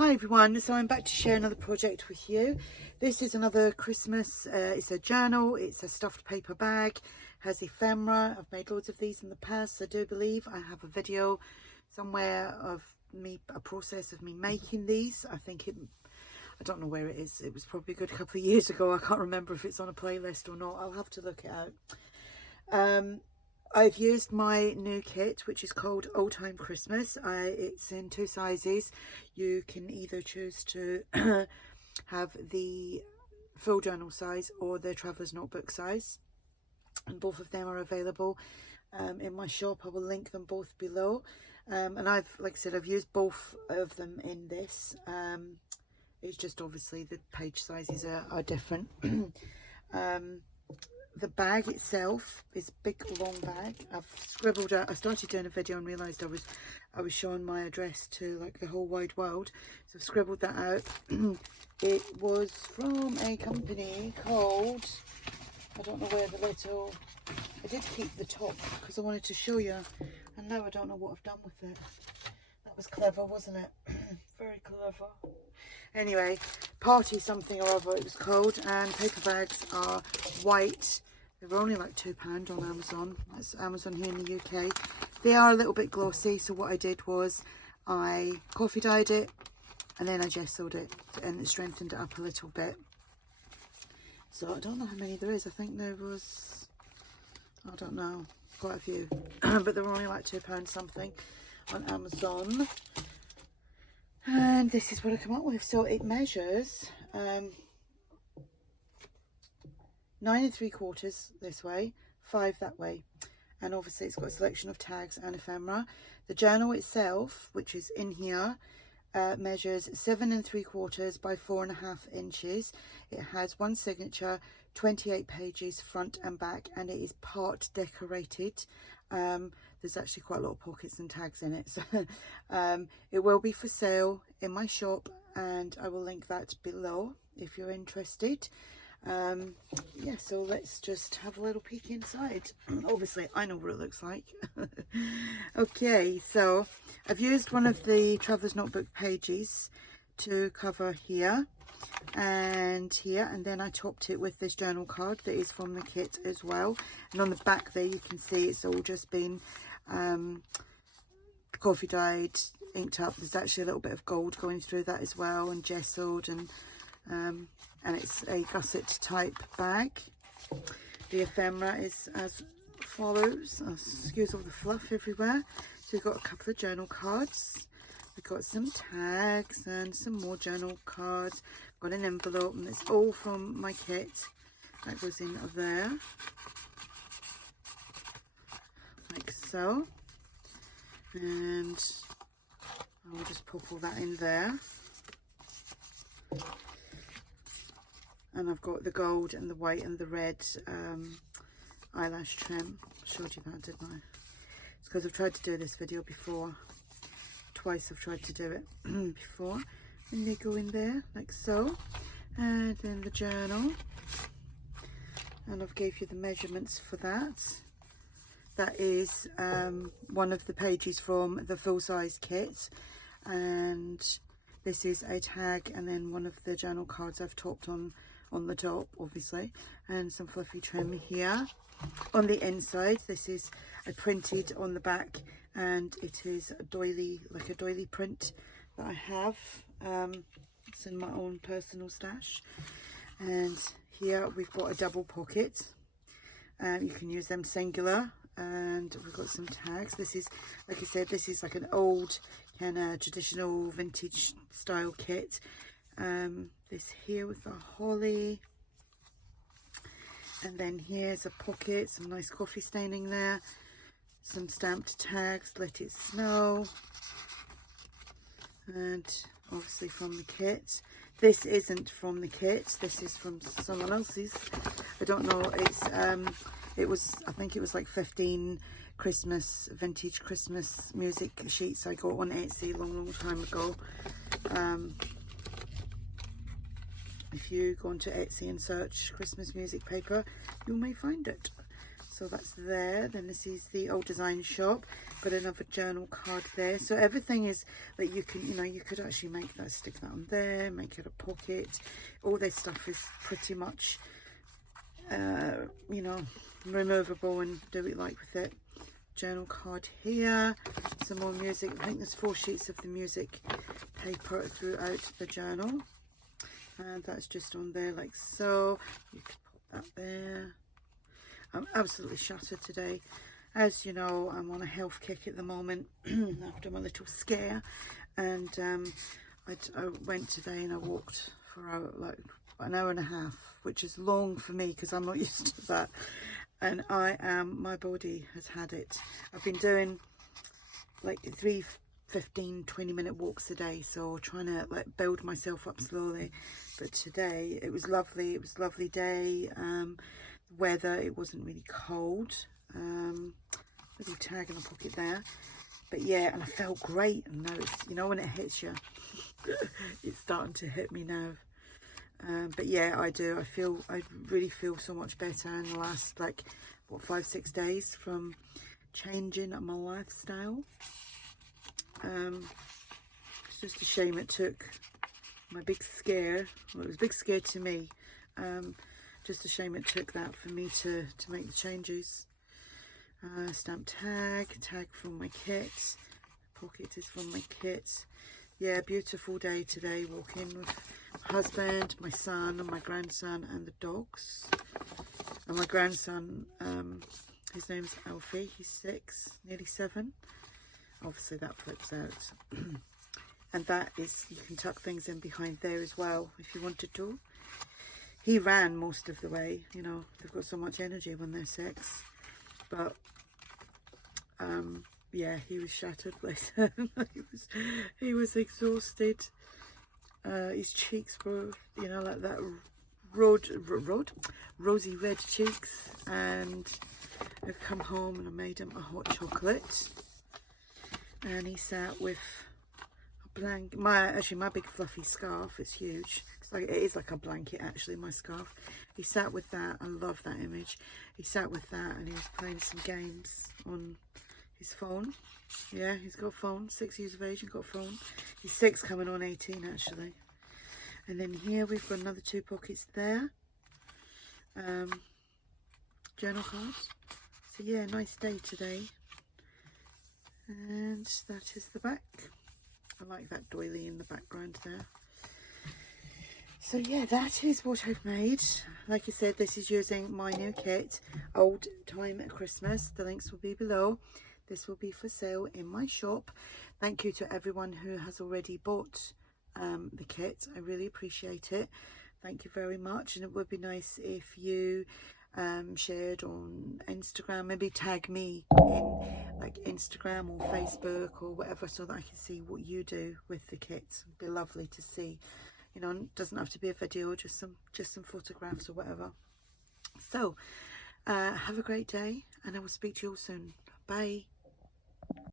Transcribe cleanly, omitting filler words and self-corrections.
Hi everyone, so I'm back to share another project with you. This is another Christmas, it's a journal, it's a stuffed paper bag, has ephemera. I've made loads of these in the past. I do believe I have a video somewhere of me, a process of me making these. I don't know where it is. It was probably a good couple of years ago. I can't remember if it's on a playlist or not. I'll have to look it out. I've used my new kit, which is called Old Time Christmas. It's in two sizes. You can either choose to have the full journal size or the traveller's notebook size, and both of them are available in my shop. I will link them both below. And like I said, I've used both of them in this. It's just obviously the page sizes are different. The bag itself is a big long bag. I've scribbled out, I started doing a video and realised I was showing my address to like the whole wide world, so I've scribbled that out. It was from a company called, I don't know where the little, I did keep the top because I wanted to show you, and now I don't know what I've done with it. That was clever, wasn't it? Very clever. Anyway, Party something or other it was called, and paper bags are white. They're only like £2 on Amazon. That's Amazon here in the UK. They are a little bit glossy, so what I did was I coffee dyed it and then I gessoed it and it strengthened it up a little bit. So I don't know how many there is. I think there was, I don't know, quite a few. But they were only like £2 something on Amazon. And this is what I come up with. So it measures 9 3/4 this way, 5 that way, and obviously it's got a selection of tags and ephemera. The journal itself, which is in here, measures 7 3/4 by 4.5 inches. It has one signature, 28 pages front and back, and it is part decorated. There's actually quite a lot of pockets and tags in it, so it will be for sale in my shop, and I will link that below if you're interested. Yeah, so let's just have a little peek inside. Obviously I know what it looks like. Okay, so I've used one of the traveller's notebook pages to cover here and here, and then I topped it with this journal card that is from the kit as well. And on the back there you can see it's all just been coffee dyed, inked up. There's actually a little bit of gold going through that as well, and gessoed, and it's a gusset type bag. The ephemera is as follows. Excuse all the fluff everywhere. So we've got a couple of journal cards. We've got some tags and some more journal cards. Got an envelope, and it's all from my kit. That goes in there, like so. And I'll just pop all that in there. And I've got the gold and the white and the red eyelash trim. I showed you that, didn't I? It's because I've tried to do this video before. Twice I've tried to do it before. And they go in there like so. And then the journal. And I've gave you the measurements for that. That is one of the pages from the full-size kit. And this is a tag, and then one of the journal cards I've topped on the top, obviously, and some fluffy trim here. On the inside, this is I printed on the back, and it is a doily, like a doily print that I have. It's in my own personal stash. And here we've got a double pocket. You can use them singular, and we've got some tags. This is, like I said, this is like an old kind of traditional vintage style kit. This here with the holly, and then here's a pocket, some nice coffee staining there, some stamped tags, Let It Snow, and obviously from the kit. This isn't from the kit, this is from someone else's. I don't know, it was, I think it was like 15 vintage Christmas music sheets I got on Etsy a long time ago. If you go onto Etsy and search Christmas music paper, you may find it. So that's there. Then this is the old design shop. Got another journal card there. So everything is that you can, you know, you could actually make that, stick that on there, make it a pocket. All this stuff is pretty much, you know, removable and do what you like with it. Journal card here. Some more music. I think there's 4 sheets of the music paper throughout the journal. And that's just on there like so. You can pop that there. I'm absolutely shattered today. As you know, I'm on a health kick at the moment after my little scare, and I went today and I walked for like an hour and a half, which is long for me because I'm not used to that. And my body has had it. I've been doing like 3 15-20-minute walks a day, so trying to like build myself up slowly. But today it was lovely. It was a lovely day. Weather, it wasn't really cold. Little tag in the pocket there, but yeah, and I felt great. And now it's, you know, when it hits you, it's starting to hit me now. But yeah, I really feel so much better in the last like what 5-6 days from changing my lifestyle. It's just a shame it took my big scare, well, it was a big scare to me, just a shame it took that for me to make the changes. Stamp tag from my kit, pocket is from my kit. Yeah, beautiful day today, walking with my husband, my son and my grandson and the dogs. And my grandson, his name's Alfie, he's 6, nearly 7. Obviously that flips out. And that is, you can tuck things in behind there as well if you wanted to. He ran most of the way, you know, they've got so much energy when they're 6. But yeah, he was shattered, bless him. he was exhausted. His cheeks were, you know, like that rosy red cheeks. And I've come home and I made him a hot chocolate, and he sat with a blanket. My big fluffy scarf, it's huge. It is like a blanket actually, my scarf. He sat with that. I love that image. He sat with that and he was playing some games on his phone. Yeah, he's got a phone. 6 years of age and got a phone. He's 6 coming on 18 actually. And then here we've got another 2 pockets there. Journal cards. So yeah, nice day today. And that is the back. I like that doily in the background there. So yeah, that is what I've made. Like I said, this is using my new kit, Old Time Christmas. The links will be below. This will be for sale in my shop. Thank you to everyone who has already bought the kit. I really appreciate it. Thank you very much. And it would be nice if you shared on Instagram, maybe tag me in like Instagram or Facebook or whatever, so that I can see what you do with the kit. It'd be lovely to see. You know, it doesn't have to be a video, just some photographs or whatever. So have a great day, and I will speak to you all soon. Bye.